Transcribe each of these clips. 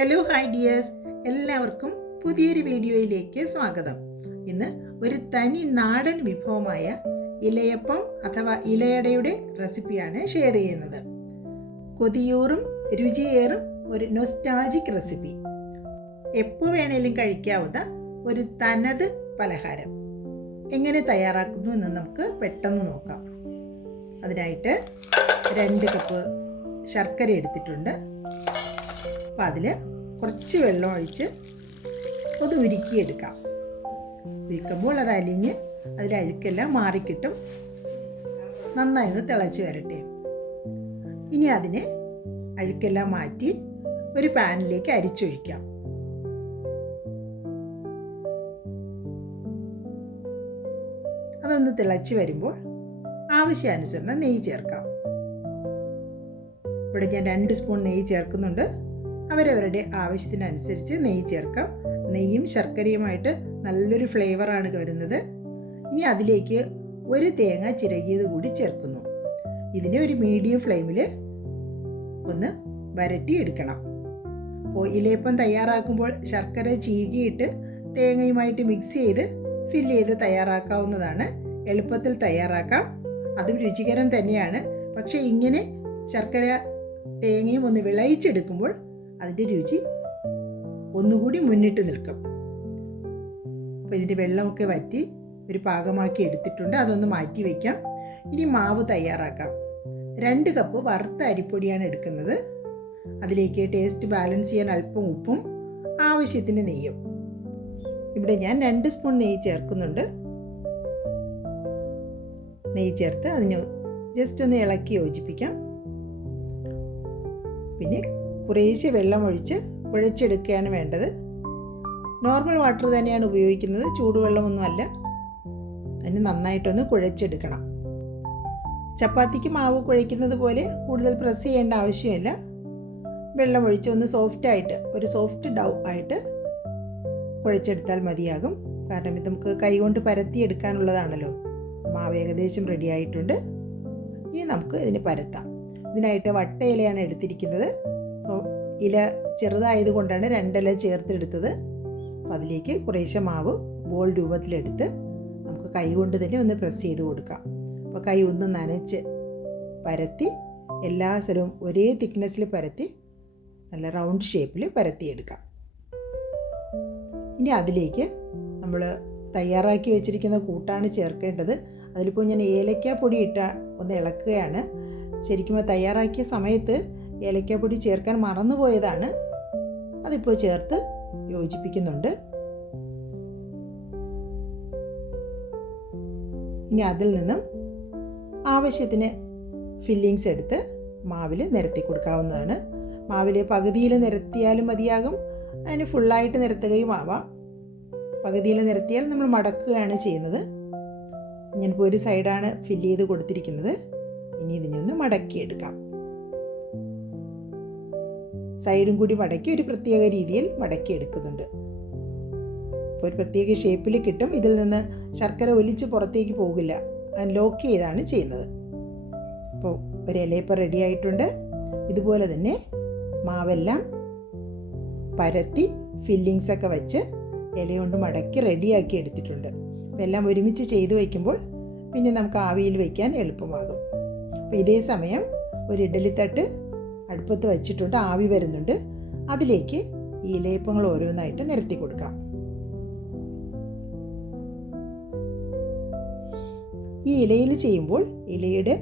Hello hi dears, എല്ലാവർക്കും പുതിയൊരു വീഡിയോയിലേക്ക് സ്വാഗതം. ഇന്ന് ഒരു തനി നാടൻ വിഭവമായ ഇലയപ്പം അഥവാ ഇലയടയുടെ റെസിപ്പിയാണ് ഷെയർ ചെയ്യുന്നത്. കൊതിയൂറും രുചിയേറും ഒരു നൊസ്റ്റാൾജിക് റെസിപ്പി. എപ്പോൾ വേണേലും കഴിക്കാവുന്ന ഒരു തനത് പലഹാരം എങ്ങനെ തയ്യാറാക്കുന്നു എന്ന് നമുക്ക് പെട്ടെന്ന് നോക്കാം. അതിനായിട്ട് 2 കപ്പ് ശർക്കര എടുത്തിട്ടുണ്ട്. അപ്പോൾ അതിൽ കുറച്ച് വെള്ളം ഒഴിച്ച് ഒന്ന് ഉരുക്കിയെടുക്കാം. ഉരുക്കുമ്പോൾ അത് അലിഞ്ഞ് അതിലഴുക്കെല്ലാം മാറിക്കിട്ടും. നന്നായി ഒന്ന് തിളച്ച് വരട്ടെ. ഇനി അതിനെ അഴുക്കെല്ലാം മാറ്റി ഒരു പാനിലേക്ക് അരിച്ചൊഴിക്കാം. അതൊന്ന് തിളച്ച് വരുമ്പോൾ ആവശ്യാനുസരണം നെയ്യ് ചേർക്കാം. ഇവിടെ ഞാൻ 2 സ്പൂൺ നെയ്യ് ചേർക്കുന്നുണ്ട്. അവരവരുടെ ആവശ്യത്തിനനുസരിച്ച് നെയ്യ് ചേർക്കാം. നെയ്യും ശർക്കരയുമായിട്ട് നല്ലൊരു ഫ്ലേവറാണ് വരുന്നത്. ഇനി അതിലേക്ക് ഒരു തേങ്ങ ചിരകിയത് കൂടി ചേർക്കുന്നു. ഇതിനെ ഒരു മീഡിയം ഫ്ലെയിമിൽ ഒന്ന് വരട്ടി എടുക്കണം. അപ്പോൾ ഇലയപ്പം തയ്യാറാക്കുമ്പോൾ ശർക്കര ചീകിയിട്ട് തേങ്ങയുമായിട്ട് മിക്സ് ചെയ്ത് ഫില്ല് ചെയ്ത് തയ്യാറാക്കാവുന്നതാണ്. എളുപ്പത്തിൽ തയ്യാറാക്കാം, അതും രുചികരം തന്നെയാണ്. പക്ഷേ ഇങ്ങനെ ശർക്കര തേങ്ങയും ഒന്ന് വിളയിച്ചെടുക്കുമ്പോൾ അതിൻ്റെ രുചി ഒന്നുകൂടി മുന്നിട്ട് നിൽക്കും. അപ്പോൾ ഇതിൻ്റെ വെള്ളമൊക്കെ വറ്റി ഒരു പാകമാക്കി എടുത്തിട്ടുണ്ട്. അതൊന്ന് മാറ്റി വയ്ക്കാം. ഇനി മാവ് തയ്യാറാക്കാം. 2 കപ്പ് വറുത്ത അരിപ്പൊടിയാണ് എടുക്കുന്നത്. അതിലേക്ക് ടേസ്റ്റ് ബാലൻസ് ചെയ്യാൻ അല്പം ഉപ്പും ആവശ്യത്തിന് നെയ്യും. ഇവിടെ ഞാൻ 2 സ്പൂൺ നെയ്യ് ചേർക്കുന്നുണ്ട്. നെയ്യ് ചേർത്ത് അതിന് ജസ്റ്റ് ഒന്ന് ഇളക്കി യോജിപ്പിക്കാം. പിന്നെ കുറേശ്ശെ വെള്ളം ഒഴിച്ച് കുഴച്ചെടുക്കുകയാണ് വേണ്ടത്. നോർമൽ വാട്ടർ തന്നെയാണ് ഉപയോഗിക്കുന്നത്, ചൂടുവെള്ളമൊന്നുമല്ല. അതിന് നന്നായിട്ടൊന്ന് കുഴച്ചെടുക്കണം. ചപ്പാത്തിക്ക് മാവ് കുഴയ്ക്കുന്നത് പോലെ കൂടുതൽ പ്രസ് ചെയ്യേണ്ട ആവശ്യമില്ല. വെള്ളം ഒഴിച്ച് ഒന്ന് സോഫ്റ്റായിട്ട് ഒരു സോഫ്റ്റ് ഡൗ ആയിട്ട് കുഴച്ചെടുത്താൽ മതിയാകും. കാരണം ഇത് നമുക്ക് കൈകൊണ്ട് പരത്തിയെടുക്കാനുള്ളതാണല്ലോ. മാവ് ഏകദേശം റെഡി ആയിട്ടുണ്ട്. ഇനി നമുക്ക് ഇതിന് പരത്താം. ഇതിനായിട്ട് വട്ട ഇലയാണ് എടുത്തിരിക്കുന്നത്. അപ്പോൾ ഇല ചെറുതായതുകൊണ്ടാണ് 2 ഇല ചേർത്തെടുത്തത്. അപ്പോൾ അതിലേക്ക് കുറേശ്ശെ മാവ് ബോൾ രൂപത്തിലെടുത്ത് നമുക്ക് കൈ കൊണ്ട് തന്നെ ഒന്ന് പ്രസ് ചെയ്ത് കൊടുക്കാം. അപ്പോൾ കൈ ഒന്ന് നനച്ച് പരത്തി എല്ലാ സ്ഥലവും ഒരേ തിക്നെസ്സിൽ പരത്തി നല്ല റൗണ്ട് ഷേപ്പിൽ പരത്തിയെടുക്കാം. ഇനി അതിലേക്ക് നമ്മൾ തയ്യാറാക്കി വെച്ചിരിക്കുന്ന കൂട്ടാണ് ചേർക്കേണ്ടത്. അതിലിപ്പോൾ ഞാൻ ഏലക്കാപ്പൊടി ഇട്ട ഒന്ന് ഇളക്കുകയാണ്. ശരിക്കും തയ്യാറാക്കിയ സമയത്ത് ഏലക്കാപ്പൊടി ചേർക്കാൻ മറന്നുപോയതാണ്. അതിപ്പോൾ ചേർത്ത് യോജിപ്പിക്കുന്നുണ്ട്. ഇനി അതിൽ നിന്നും ആവശ്യത്തിന് ഫില്ലിങ്സ് എടുത്ത് മാവിൽ നിരത്തി കൊടുക്കാവുന്നതാണ്. മാവിൽ പകുതിയിൽ നിരത്തിയാലും മതിയാകും, അതിന് ഫുള്ളായിട്ട് നിരത്തുകയും ആവാം. പകുതിയിൽ നിരത്തിയാൽ നമ്മൾ മടക്കുകയാണ് ചെയ്യുന്നത്. ഞാനിപ്പോൾ ഒരു സൈഡാണ് ഫില്ല് ചെയ്ത് കൊടുത്തിരിക്കുന്നത്. ഇനി ഇതിനെ ഒന്ന് മടക്കിയെടുക്കാം. സൈഡും കൂടി മടക്കി ഒരു പ്രത്യേക രീതിയിൽ മടക്കിയെടുക്കുന്നുണ്ട്. അപ്പോൾ ഒരു പ്രത്യേക ഷേപ്പിൽ കിട്ടും. ഇതിൽ നിന്ന് ശർക്കര ഒലിച്ച് പുറത്തേക്ക് പോകില്ല. അത് ലോക്ക് ചെയ്താണ് ചെയ്യുന്നത്. അപ്പോൾ ഒരു ഇലയപ്പം റെഡി ആയിട്ടുണ്ട്. ഇതുപോലെ തന്നെ മാവെല്ലാം പരത്തി ഫില്ലിങ്സൊക്കെ വെച്ച് ഇല കൊണ്ട് മടക്കി റെഡിയാക്കി എടുത്തിട്ടുണ്ട്. അപ്പോൾ എല്ലാം ഒരുമിച്ച് ചെയ്ത് വയ്ക്കുമ്പോൾ പിന്നെ നമുക്ക് ആവിയിൽ വയ്ക്കാൻ എളുപ്പമാകും. അപ്പോൾ ഇതേ സമയം ഒരു ഇഡ്ഡലിത്തട്ട് അടുപ്പത്ത് വെച്ചിട്ടുണ്ട്, ആവി വരുന്നുണ്ട്. അതിലേക്ക് ഈ ഇലയപ്പങ്ങൾ ഓരോന്നായിട്ട് നിരത്തി കൊടുക്കാം. ഈ ഇലയിൽ ചെയ്യുമ്പോൾ ഇലയുടെ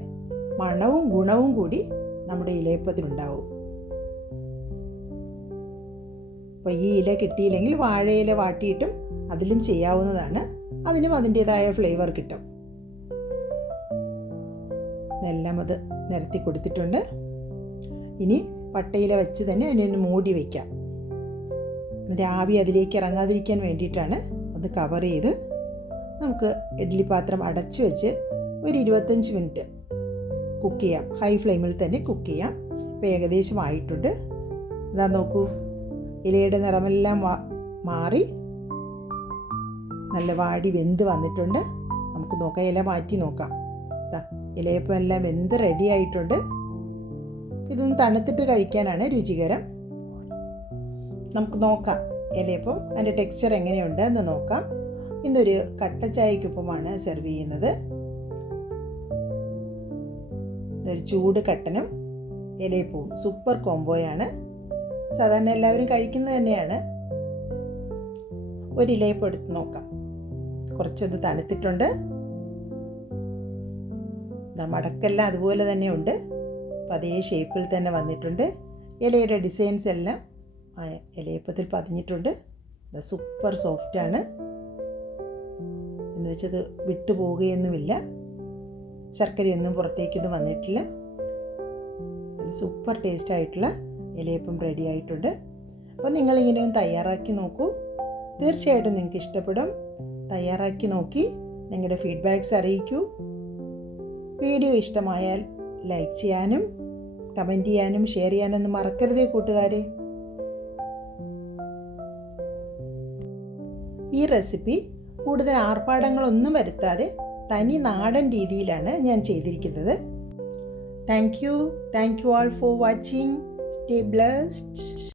മണവും ഗുണവും കൂടി നമ്മുടെ ഇലയപ്പത്തിനുണ്ടാവും. അപ്പോൾ ഈ ഇല കിട്ടിയില്ലെങ്കിൽ വാഴയില വാട്ടിയിട്ടും അതിലും ചെയ്യാവുന്നതാണ്. അതിനും അതിൻ്റേതായ ഫ്ലേവർ കിട്ടും. എല്ലാം അത് നിരത്തി കൊടുത്തിട്ടുണ്ട്. ഇനി പട്ടയില വെച്ച് തന്നെ അതിനെ മൂടി വയ്ക്കാം. എന്നിട്ട് ആവി അതിലേക്ക് ഇറങ്ങാതിരിക്കാൻ വേണ്ടിയിട്ടാണ് ഒന്ന് കവർ ചെയ്ത് നമുക്ക് ഇഡ്ഡലി പാത്രം അടച്ചു വെച്ച് ഒരു 25 മിനിറ്റ് കുക്ക് ചെയ്യാം. ഹൈ ഫ്ലെയിമിൽ തന്നെ കുക്ക് ചെയ്യാം. ഇപ്പോൾ ഏകദേശം ആയിട്ടുണ്ട്. ഇതാ നോക്കൂ, ഇലയുടെ നിറമെല്ലാം മാറി നല്ല വാടി വെന്ത് വന്നിട്ടുണ്ട്. നമുക്ക് നോക്കാം, ഇല മാറ്റി നോക്കാം. ഇലയപ്പം എല്ലാം വെന്ത് റെഡി ആയിട്ടുണ്ട്. ഇതൊന്ന് തണുത്തിട്ട് കഴിക്കാനാണ് രുചികരം. നമുക്ക് നോക്കാം ഇലയപ്പം അതിൻ്റെ ടെക്സ്ചർ എങ്ങനെയുണ്ട് എന്ന് നോക്കാം. ഇന്നൊരു കട്ട ചായക്കൊപ്പമാണ് സെർവ് ചെയ്യുന്നത്. ഇതൊരു ചൂട് കട്ടനും ഇലയപ്പവും സൂപ്പർ കോംബോയാണ്. സാധാരണ എല്ലാവരും കഴിക്കുന്നത് തന്നെയാണ്. ഒരു ഇലയപ്പം എടുത്ത് നോക്കാം. കുറച്ചത് തണുത്തിട്ടുണ്ട്. മടക്കെല്ലാം അതുപോലെ തന്നെ ഉണ്ട്. അപ്പം അതേ ഷേപ്പിൽ തന്നെ വന്നിട്ടുണ്ട്. ഇലയുടെ ഡിസൈൻസ് എല്ലാം ഇലയപ്പത്തിൽ പതിഞ്ഞിട്ടുണ്ട്. സൂപ്പർ സോഫ്റ്റാണ് എന്ന് വെച്ചത് വിട്ടു പോവുകയൊന്നുമില്ല. ശർക്കരയൊന്നും പുറത്തേക്കൊന്നും വന്നിട്ടില്ല. സൂപ്പർ ടേസ്റ്റായിട്ടുള്ള ഇലയപ്പം റെഡി ആയിട്ടുണ്ട്. അപ്പോൾ നിങ്ങളിങ്ങനെ ഒന്ന് തയ്യാറാക്കി നോക്കൂ. തീർച്ചയായിട്ടും നിങ്ങൾക്ക് ഇഷ്ടപ്പെടും. തയ്യാറാക്കി നോക്കി നിങ്ങളുടെ ഫീഡ്ബാക്ക്സ് അറിയിക്കൂ. വീഡിയോ ഇഷ്ടമായാൽ ലൈക്ക് ചെയ്യാനും കമൻറ്റ് ചെയ്യാനും ഷെയർ ചെയ്യാനൊന്നും മറക്കരുതേ കൂട്ടുകാരെ. ഈ റെസിപ്പി കൂടുതൽ ആർഭാടങ്ങളൊന്നും വരുത്താതെ തനി നാടൻ രീതിയിലാണ് ഞാൻ ചെയ്തിരിക്കുന്നത്. Thank you all for watching. Stay blessed.